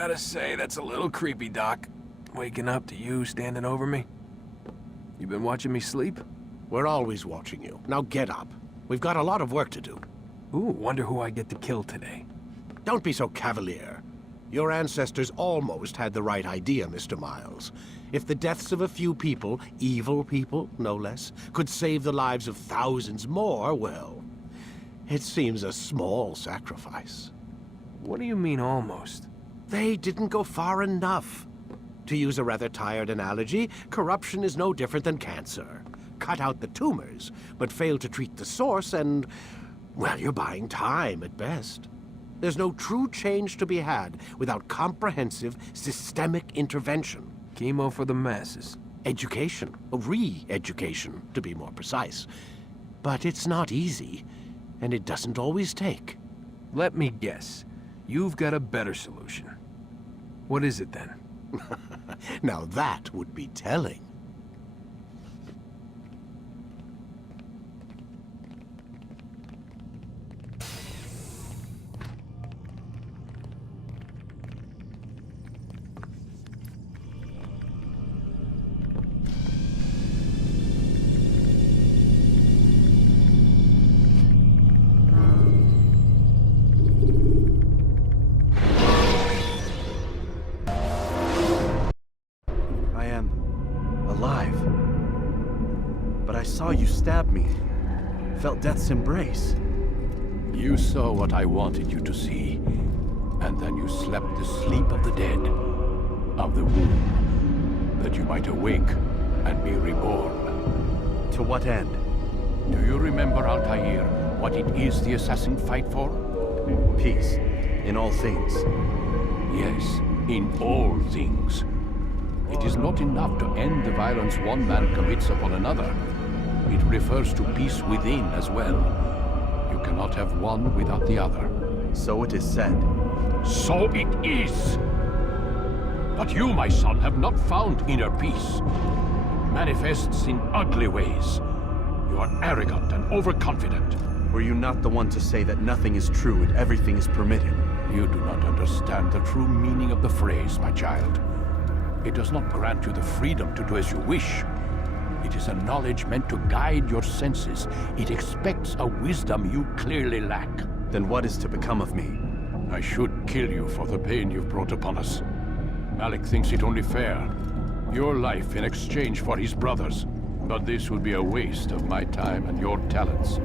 Gotta say, that's a little creepy, Doc. Waking up to you standing over me. You been watching me sleep? We're always watching you. Now get up. We've got a lot of work to do. Ooh, wonder who I get to kill today. Don't be so cavalier. Your ancestors almost had the right idea, Mr. Miles. If the deaths of a few people, evil people, no less, could save the lives of thousands more, well, it seems a small sacrifice. What do you mean, almost? They didn't go far enough. To use a rather tired analogy, corruption is no different than cancer. Cut out the tumors, but fail to treat the source and, well, you're buying time at best. There's no true change to be had without comprehensive, systemic intervention. Chemo for the masses. Education, re-education, to be more precise. But it's not easy, and it doesn't always take. Let me guess. You've got a better solution. What is it then? Now that would be telling. I saw you stab me. Felt death's embrace. You saw what I wanted you to see, and then you slept the sleep of the dead, of the womb, that you might awake and be reborn. To what end? Do you remember, Altair, what it is the assassin fight for? Peace, in all things. Yes, in all things. It is not enough to end the violence one man commits upon another. It refers to peace within as well. You cannot have one without the other. So it is said. So it is! But you, my son, have not found inner peace. It manifests in ugly ways. You are arrogant and overconfident. Were you not the one to say that nothing is true and everything is permitted? You do not understand the true meaning of the phrase, my child. It does not grant you the freedom to do as you wish. It is a knowledge meant to guide your senses. It expects a wisdom you clearly lack. Then what is to become of me? I should kill you for the pain you've brought upon us. Malik thinks it only fair. Your life in exchange for his brother's. But this would be a waste of my time and your talents.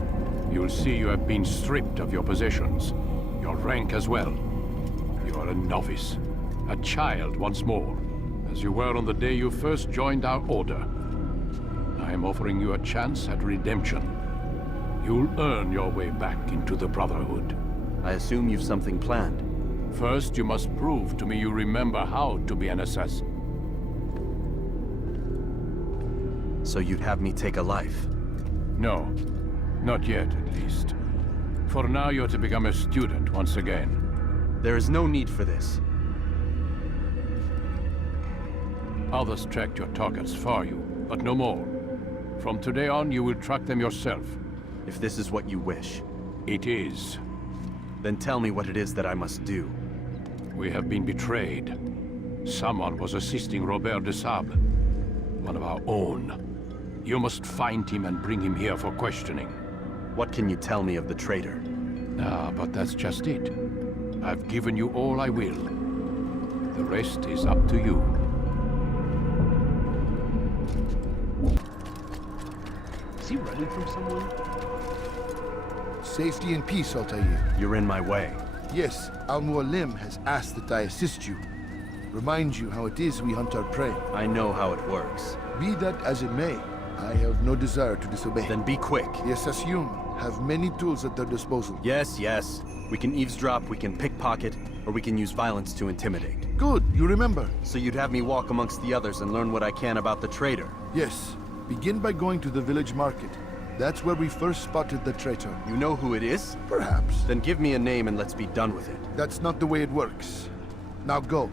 You'll see you have been stripped of your possessions. Your rank as well. You are a novice. A child once more. As you were on the day you first joined our order. I am offering you a chance at redemption. You'll earn your way back into the Brotherhood. I assume you've something planned. First, you must prove to me you remember how to be an assassin. So you'd have me take a life? No. Not yet, at least. For now, you're to become a student once again. There is no need for this. Others tracked your targets for you, but no more. From today on, you will track them yourself. If this is what you wish. It is. Then tell me what it is that I must do. We have been betrayed. Someone was assisting Robert de Sable, one of our own. You must find him and bring him here for questioning. What can you tell me of the traitor? Ah, but that's just it. I've given you all I will. The rest is up to you. Is he running from someone? Safety and peace, Altair. You're in my way. Yes, Al-Mualim has asked that I assist you. Remind you how it is we hunt our prey. I know how it works. Be that as it may, I have no desire to disobey. Then be quick. The Assassin have many tools at their disposal. Yes, yes. We can eavesdrop, we can pickpocket, or we can use violence to intimidate. Good, you remember. So you'd have me walk amongst the others and learn what I can about the traitor? Yes. Begin by going to the village market. That's where we first spotted the traitor. You know who it is? Perhaps. Then give me a name and let's be done with it. That's not the way it works. Now go.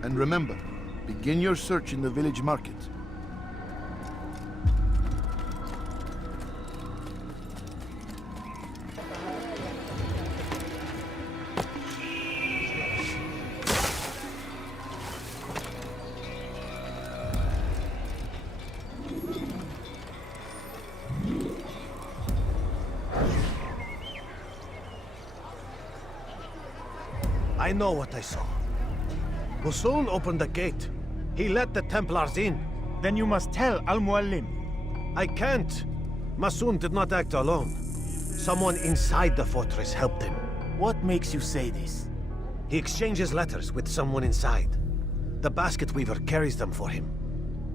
And remember, begin your search in the village market. I know what I saw. Musul opened the gate. He let the Templars in. Then you must tell Al-Mualim. I can't. Masun did not act alone. Someone inside the fortress helped him. What makes you say this? He exchanges letters with someone inside. The basket weaver carries them for him.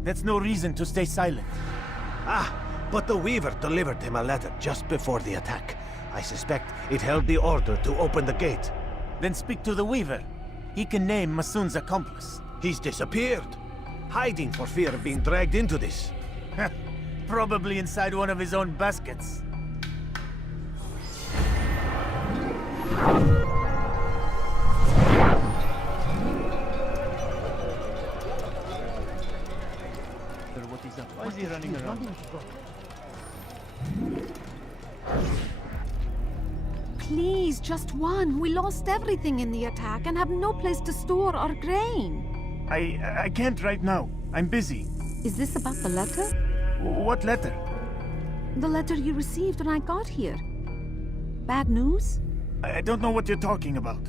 That's no reason to stay silent. Ah, but the weaver delivered him a letter just before the attack. I suspect it held the order to open the gate. Then speak to the Weaver. He can name Masun's accomplice. He's disappeared, hiding for fear of being dragged into this. Probably inside one of his own baskets. Why is he running around? Please, just one. We lost everything in the attack and have no place to store our grain. I can't right now. I'm busy. Is this about the letter? What letter? The letter you received when I got here. Bad news? I don't know what you're talking about.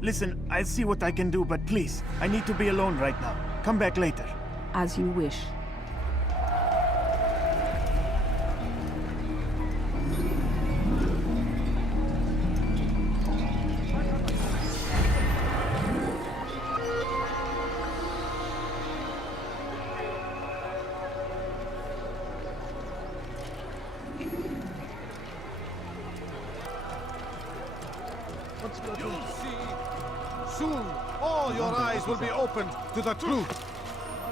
Listen, I'll see what I can do, but please, I need to be alone right now. Come back later. As you wish. You'll see. Soon, all your eyes will be opened to the truth.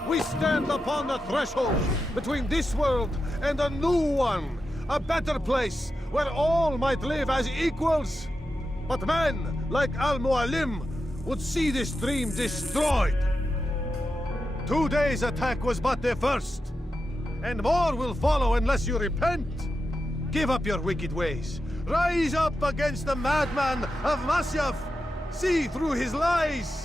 We stand upon the threshold between this world and a new one. A better place where all might live as equals. But men like Al-Mualim would see this dream destroyed. Today's attack was but the first. And more will follow unless you repent. Give up your wicked ways. Rise up against the madman of Masyaf! See through his lies!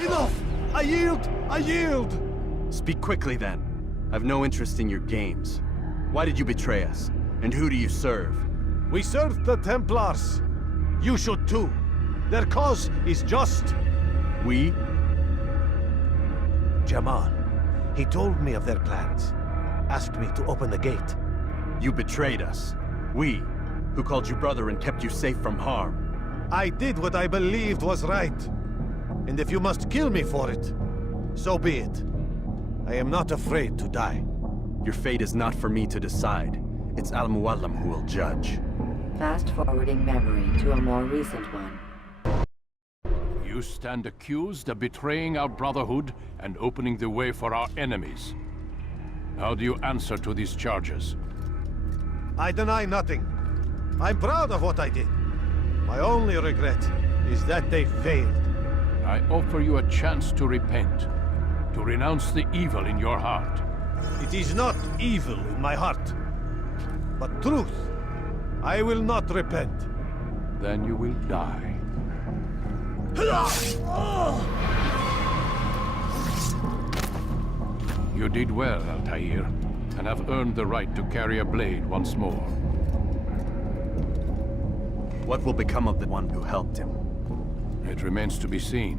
Enough! I yield! I yield! Speak quickly then. I've no interest in your games. Why did you betray us? And who do you serve? We serve the Templars. You should too. Their cause is just. We? Jamal. He told me of their plans. Asked me to open the gate. You betrayed us. We, who called you brother and kept you safe from harm. I did what I believed was right. And if you must kill me for it, so be it. I am not afraid to die. Your fate is not for me to decide. It's Al-Mualim who will judge. Fast-forwarding memory to a more recent one. You stand accused of betraying our brotherhood and opening the way for our enemies. How do you answer to these charges? I deny nothing. I'm proud of what I did. My only regret is that they failed. I offer you a chance to repent, to renounce the evil in your heart. It is not evil in my heart, but truth. I will not repent. Then you will die. You did well, Altair, and have earned the right to carry a blade once more. What will become of the one who helped him? It remains to be seen.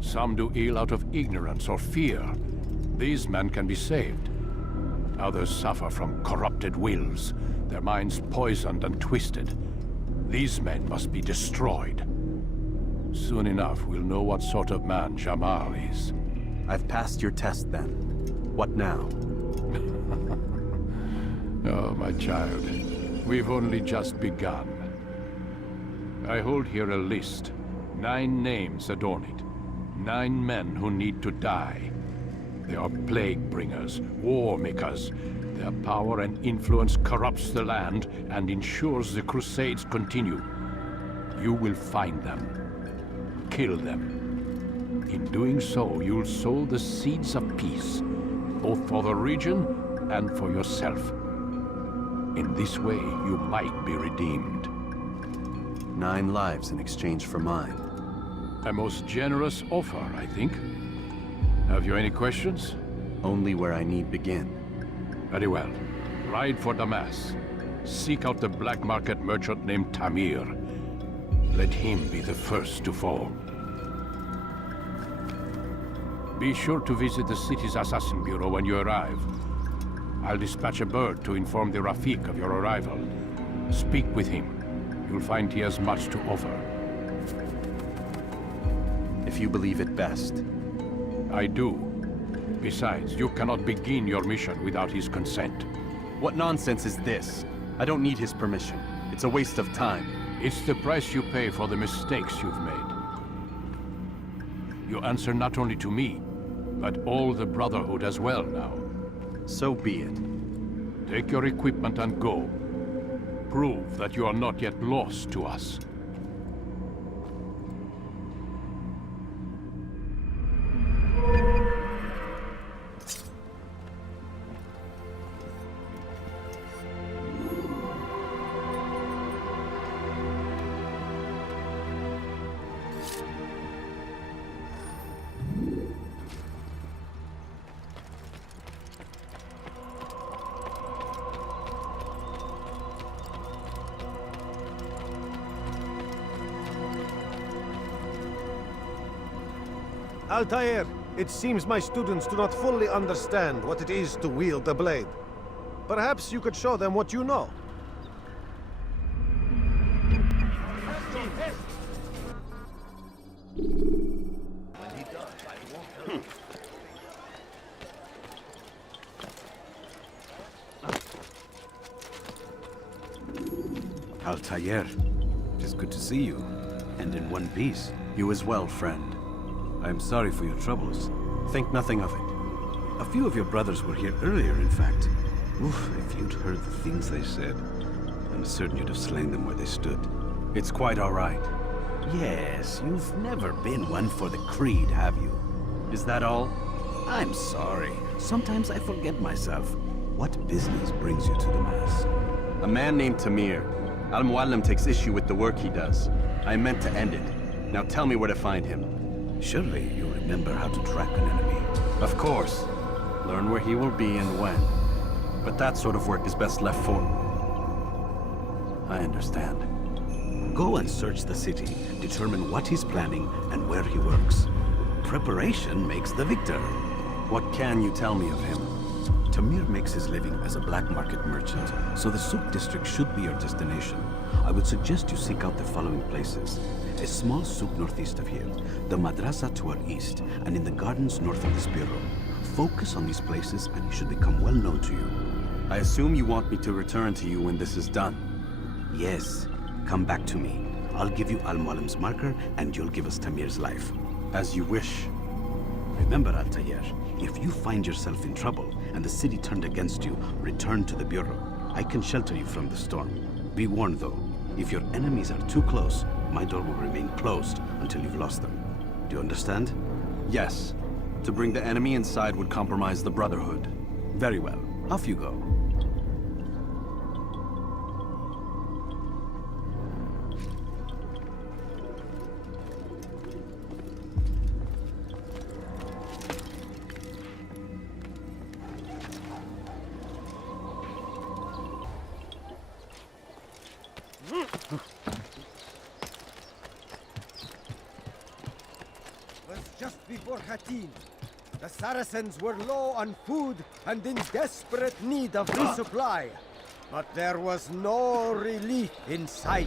Some do ill out of ignorance or fear. These men can be saved. Others suffer from corrupted wills, their minds poisoned and twisted. These men must be destroyed. Soon enough, we'll know what sort of man Jamal is. I've passed your test then. What now? Oh, my child. We've only just begun. I hold here a list. 9 names adorn it. 9 men who need to die. They are plague bringers, war makers. Their power and influence corrupts the land and ensures the Crusades continue. You will find them. Kill them. In doing so, you'll sow the seeds of peace, both for the region and for yourself. In this way, you might be redeemed. 9 lives in exchange for mine. A most generous offer, I think. Have you any questions? Only where I need begin. Very well. Ride for Damas. Seek out the black market merchant named Tamir. Let him be the first to fall. Be sure to visit the city's assassin bureau when you arrive. I'll dispatch a bird to inform the Rafik of your arrival. Speak with him. You'll find he has much to offer. If you believe it best. I do. Besides, you cannot begin your mission without his consent. What nonsense is this? I don't need his permission. It's a waste of time. It's the price you pay for the mistakes you've made. You answer not only to me, but all the Brotherhood as well now. So be it. Take your equipment and go. Prove that you are not yet lost to us. Altair, it seems my students do not fully understand what it is to wield a blade. Perhaps you could show them what you know. Altair, it is good to see you, and in one piece. You as well, friend. I am sorry for your troubles. Think nothing of it. A few of your brothers were here earlier, in fact. Oof, if you'd heard the things they said, I'm certain you'd have slain them where they stood. It's quite all right. Yes, you've never been one for the creed, have you? Is that all? I'm sorry. Sometimes I forget myself. What business brings you to the Mass? A man named Tamir. Al-Muallim takes issue with the work he does. I meant to end it. Now tell me where to find him. Surely you remember how to track an enemy. Of course. Learn where he will be and when. But that sort of work is best left for... I understand. Go and search the city, determine what he's planning and where he works. Preparation makes the victor. What can you tell me of him? Tamir makes his living as a black market merchant, so the souk district should be your destination. I would suggest you seek out the following places. A small souk northeast of here, the madrasa to our east, and in the gardens north of this bureau. Focus on these places and he should become well known to you. I assume you want me to return to you when this is done. Yes. Come back to me. I'll give you Al-Muallim's marker and you'll give us Tamir's life. As you wish. Remember, Altair, if you find yourself in trouble and the city turned against you, return to the bureau. I can shelter you from the storm. Be warned though, if your enemies are too close, my door will remain closed until you've lost them. Do you understand? Yes. To bring the enemy inside would compromise the Brotherhood. Very well. Off you go. Just before Hattin, the Saracens were low on food and in desperate need of resupply. but there was no relief in sight.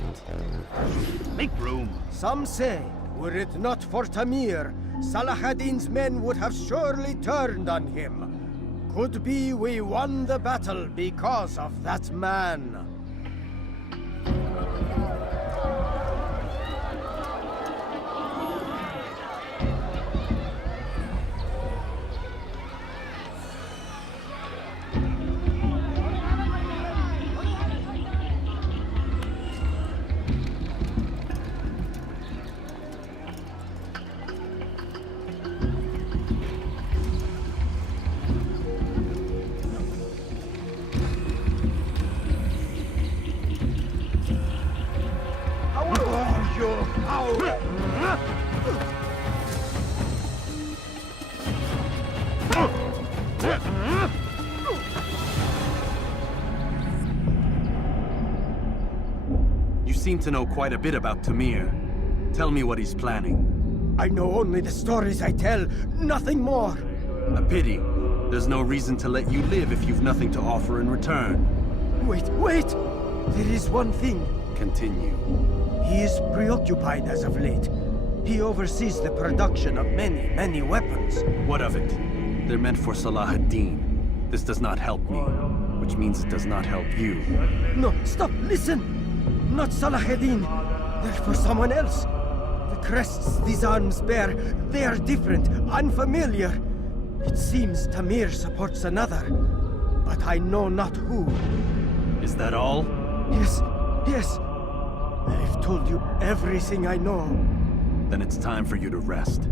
Make room. Some say, were it not for Tamir, Salah ad-Din's men would have surely turned on him. Could be we won the battle because of that man. You seem to know quite a bit about Tamir. Tell me what he's planning. I know only the stories I tell, nothing more. A pity. There's no reason to let you live if you've nothing to offer in return. Wait! There is one thing. Continue. He is preoccupied as of late. He oversees the production of many weapons. What of it? They're meant for Salah ad-Din. This does not help me, which means it does not help you. No, stop, listen! Not Salah ad-Din. They're for someone else. The crests these arms bear, they are different, unfamiliar. It seems Tamir supports another, but I know not who. Is that all? Yes. I've told you everything I know. Then it's time for you to rest.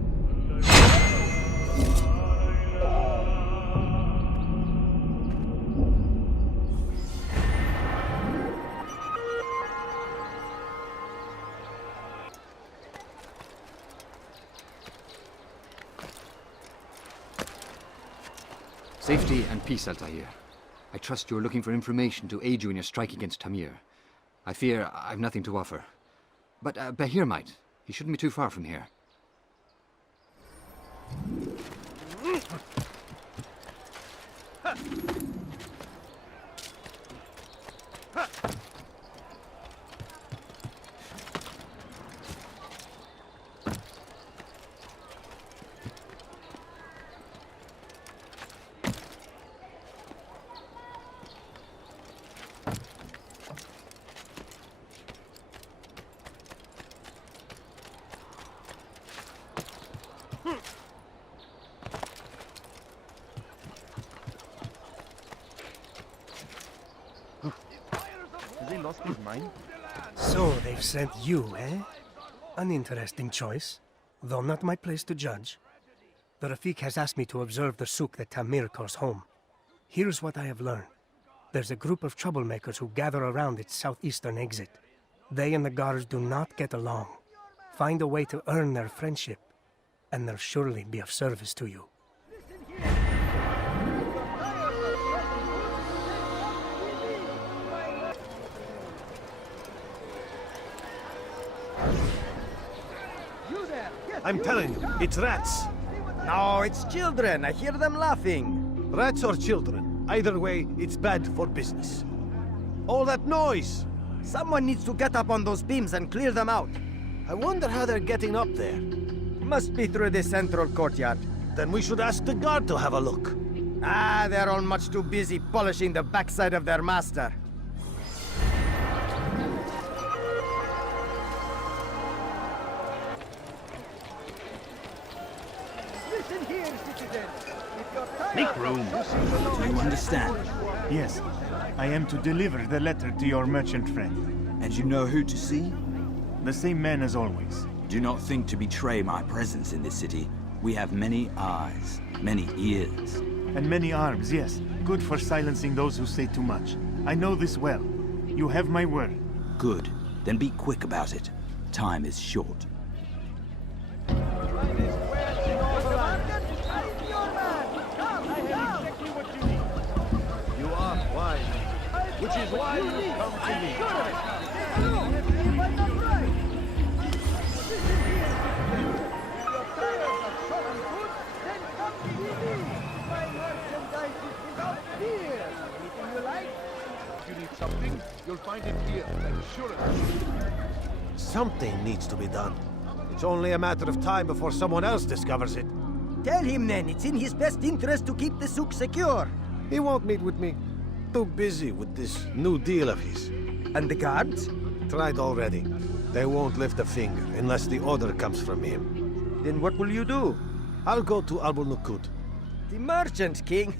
Safety and peace, Altair. I trust you're looking for information to aid you in your strike against Tamir. I fear I've nothing to offer. But Bahir might. He shouldn't be too far from here. So they've sent you, eh? An interesting choice, though not my place to judge. The Rafik has asked me to observe the souk that Tamir calls home. Here's what I have learned. There's a group of troublemakers who gather around its southeastern exit. They and the guards do not get along. Find a way to earn their friendship, and they'll surely be of service to you. I'm telling you, it's rats. No, it's children. I hear them laughing. Rats or children. Either way, it's bad for business. All that noise! Someone needs to get up on those beams and clear them out. I wonder how they're getting up there. Must be through the central courtyard. Then we should ask the guard to have a look. Ah, they're all much too busy polishing the backside of their master. Listen here, citizen. Make room. Do you understand? Yes, I am to deliver the letter to your merchant friend. And you know who to see? The same man as always. Do not think to betray my presence in this city. We have many eyes, many ears. And many arms, yes. Good for silencing those who say too much. I know this well. You have my word. Good. Then be quick about it. Time is short. You are wise, which is why you come to me. You need some Something needs to be done. It's only a matter of time before someone else discovers it. Tell him then, it's in his best interest to keep the souk secure. He won't meet with me. Too busy with this new deal of his. And the guards? Tried already. They won't lift a finger unless the order comes from him. Then what will you do? I'll go to Nukud. The Merchant King?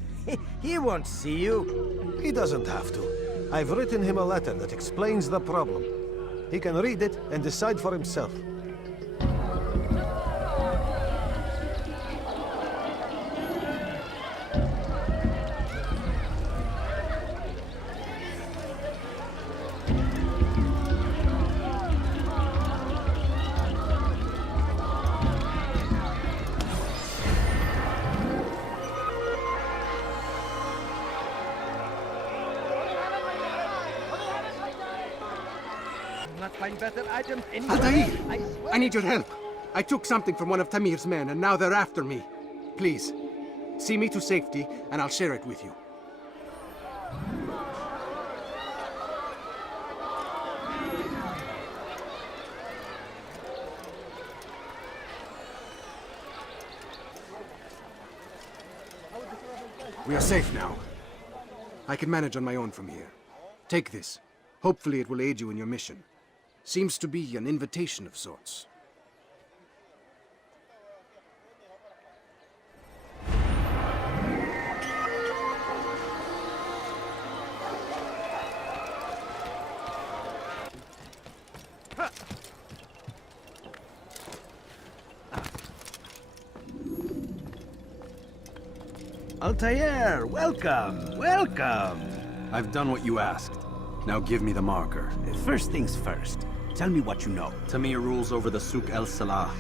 He won't see you. He doesn't have to. I've written him a letter that explains the problem. He can read it and decide for himself. Find better items Altair! I I need your help. I took something from one of Tamir's men, and now they're after me. Please, see me to safety, and I'll share it with you. We are safe now. I can manage on my own from here. Take this. Hopefully it will aid you in your mission. Seems to be an invitation of sorts. Altair, welcome, welcome. I've done what you asked. Now give me the marker. First things first. Tell me what you know. Tamir rules over the Souk El Salah.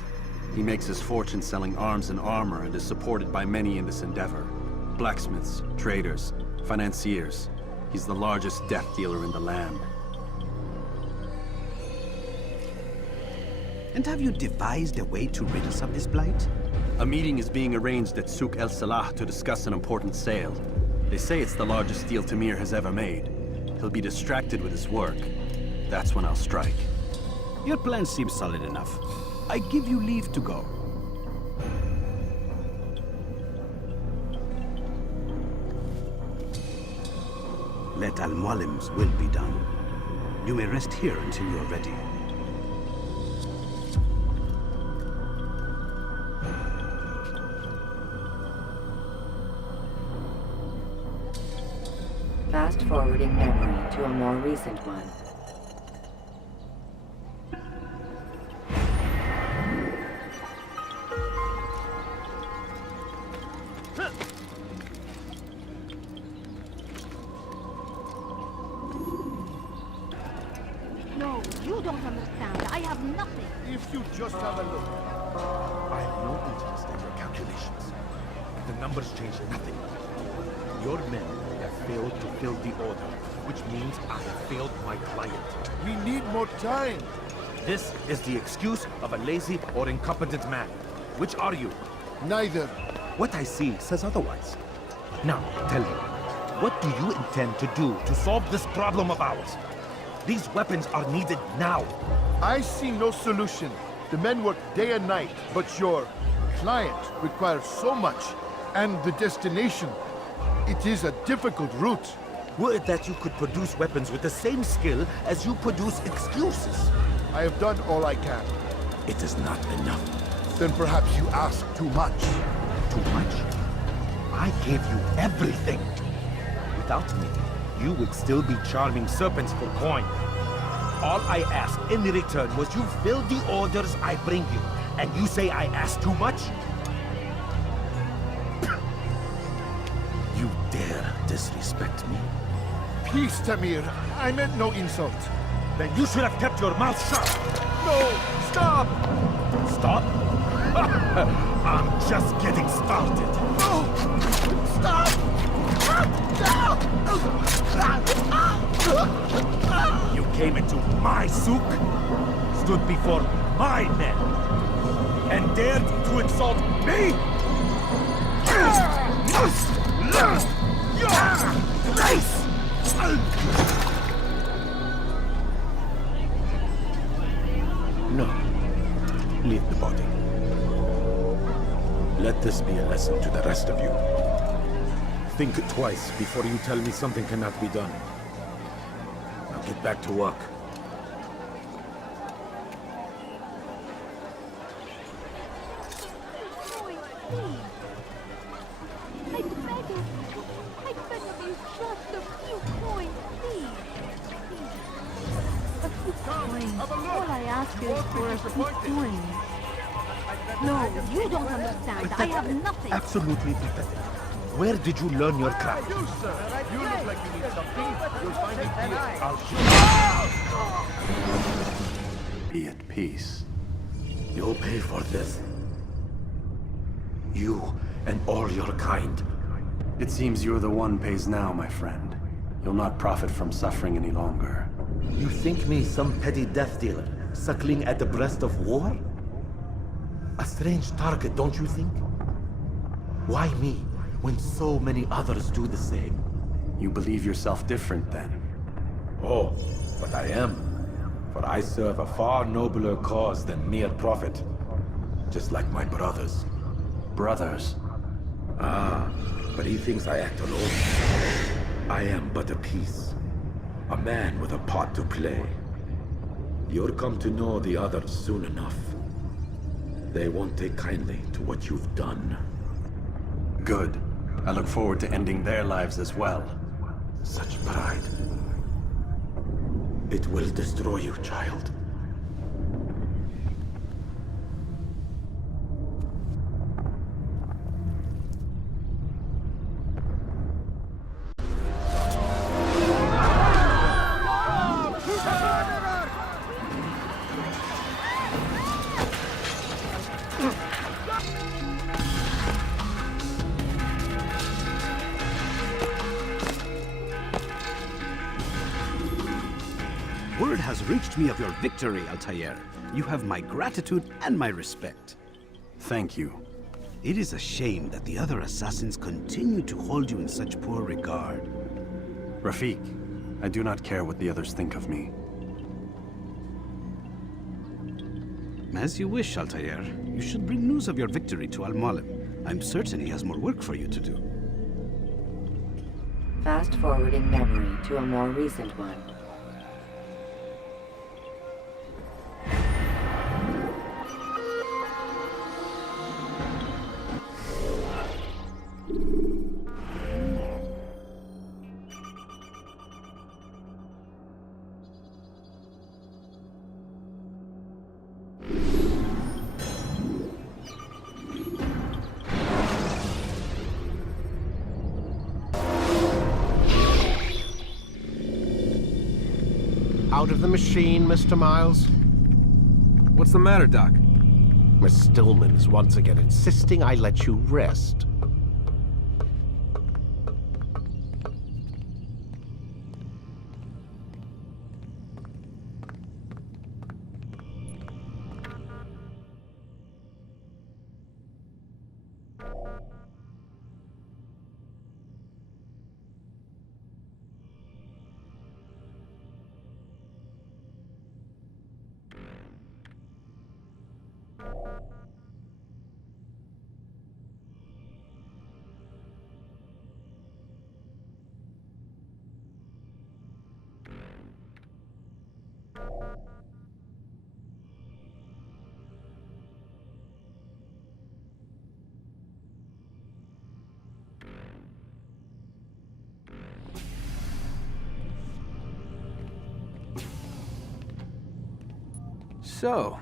He makes his fortune selling arms and armor and is supported by many in this endeavor. Blacksmiths, traders, financiers. He's the largest death dealer in the land. And have you devised a way to rid us of this blight? A meeting is being arranged at Souk El Salah to discuss an important sale. They say it's the largest deal Tamir has ever made. He'll be distracted with his work. That's when I'll strike. Your plan seems solid enough. I give you leave to go. Let Al-Mualim's will be done. You may rest here until you're ready. Fast-forwarding memory to a more recent one. No, you don't understand. I have nothing. If you just have a look. I have no interest in your calculations. The numbers change nothing. Your men have failed to fill the order, which means I have failed my client. We need more time. This is the excuse of a lazy or incompetent man. Which are you? Neither. What I see says otherwise. Now, tell me, what do you intend to do to solve this problem of ours? These weapons are needed now. I see no solution. The men work day and night, but your client requires so much. And the destination, it is a difficult route. Would that you could produce weapons with the same skill as you produce excuses. I have done all I can. It is not enough. Then perhaps you ask too much. Too much? I gave you everything. Without me, you would still be charming serpents for coin. All I ask in return was you fill the orders I bring you. And you say I ask too much? You dare disrespect me? Peace, Tamir. I meant no insult. Then you should have kept your mouth shut. No! Stop! Stop? I'm just getting started. No! Stop! You came into my souk, stood before my men, and dared to insult me? Must learn your place! Leave the body. Let this be a lesson to the rest of you. Think twice before you tell me something cannot be done. Now get back to work. All I ask is for a few coins. No, you don't understand. I have nothing. Absolutely pathetic. Where did you learn your craft? You, sir. You look like you need something. You'll find it here. I'll show you. Be at peace. You'll pay for this. You and all your kind. It seems you're the one pays now, my friend. You'll not profit from suffering any longer. You think me some petty death dealer, suckling at the breast of war? A strange target, don't you think? Why me, when so many others do the same? You believe yourself different, then? Oh, but I am. For I serve a far nobler cause than mere profit. Just like my brothers. Brothers? Ah, but he thinks I act alone. I am but a piece. A man with a part to play. You'll come to know the others soon enough. They won't take kindly to what you've done. Good. I look forward to ending their lives as well. Such pride. It will destroy you, child. Word has reached me of your victory, Altair. You have my gratitude and my respect. Thank you. It is a shame that the other assassins continue to hold you in such poor regard. Rafik, I do not care what the others think of me. As you wish, Altair. You should bring news of your victory to Al-Mualim. I'm certain he has more work for you to do. Fast forwarding memory to a more recent one. Out of the machine, Mr. Miles? What's the matter, Doc? Miss Stillman is once again insisting I let you rest. So,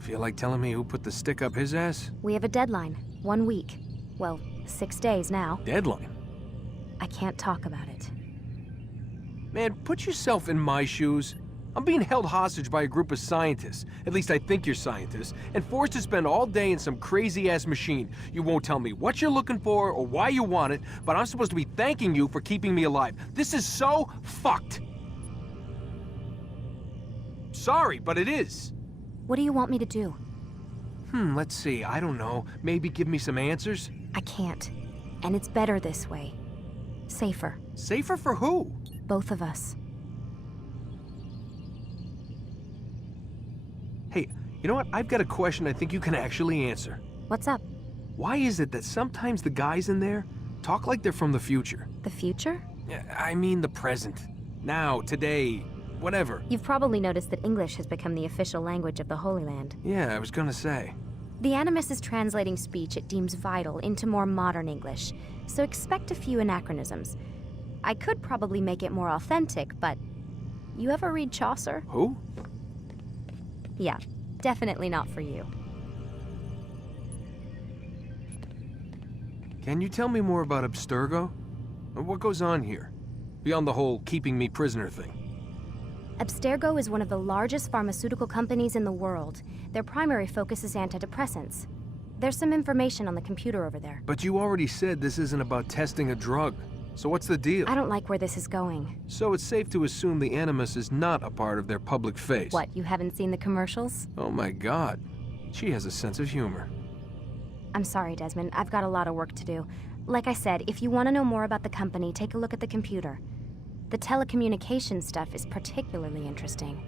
feel like telling me who put the stick up his ass? We have a deadline. 1 week. Well, 6 days now. Deadline? I can't talk about it. Man, put yourself in my shoes. I'm being held hostage by a group of scientists. At least I think you're scientists. And forced to spend all day in some crazy-ass machine. You won't tell me what you're looking for or why you want it, but I'm supposed to be thanking you for keeping me alive. This is so fucked. Sorry, but it is. What do you want me to do? Let's see. I don't know. Maybe give me some answers? I can't. And it's better this way. Safer. Safer for who? Both of us. Hey, You know what? I've got a question I think you can actually answer. What's up? Why is it that sometimes the guys in there talk like they're from the future? The future? I mean the present. Now, today, whatever. You've probably noticed that English has become the official language of the Holy Land. Yeah, I was gonna say. The Animus is translating speech it deems vital into more modern English, so expect a few anachronisms. I could probably make it more authentic, but... You ever read Chaucer? Who? Yeah, definitely not for you. Can you tell me more about Abstergo? What goes on here? Beyond the whole keeping me prisoner thing. Abstergo is one of the largest pharmaceutical companies in the world. Their primary focus is antidepressants. There's some information on the computer over there. But you already said this isn't about testing a drug. So what's the deal? I don't like where this is going. So it's safe to assume the Animus is not a part of their public face. What, you haven't seen the commercials? Oh my god. She has a sense of humor. I'm sorry, Desmond. I've got a lot of work to do. Like I said, if you want to know more about the company, take a look at the computer. The telecommunications stuff is particularly interesting.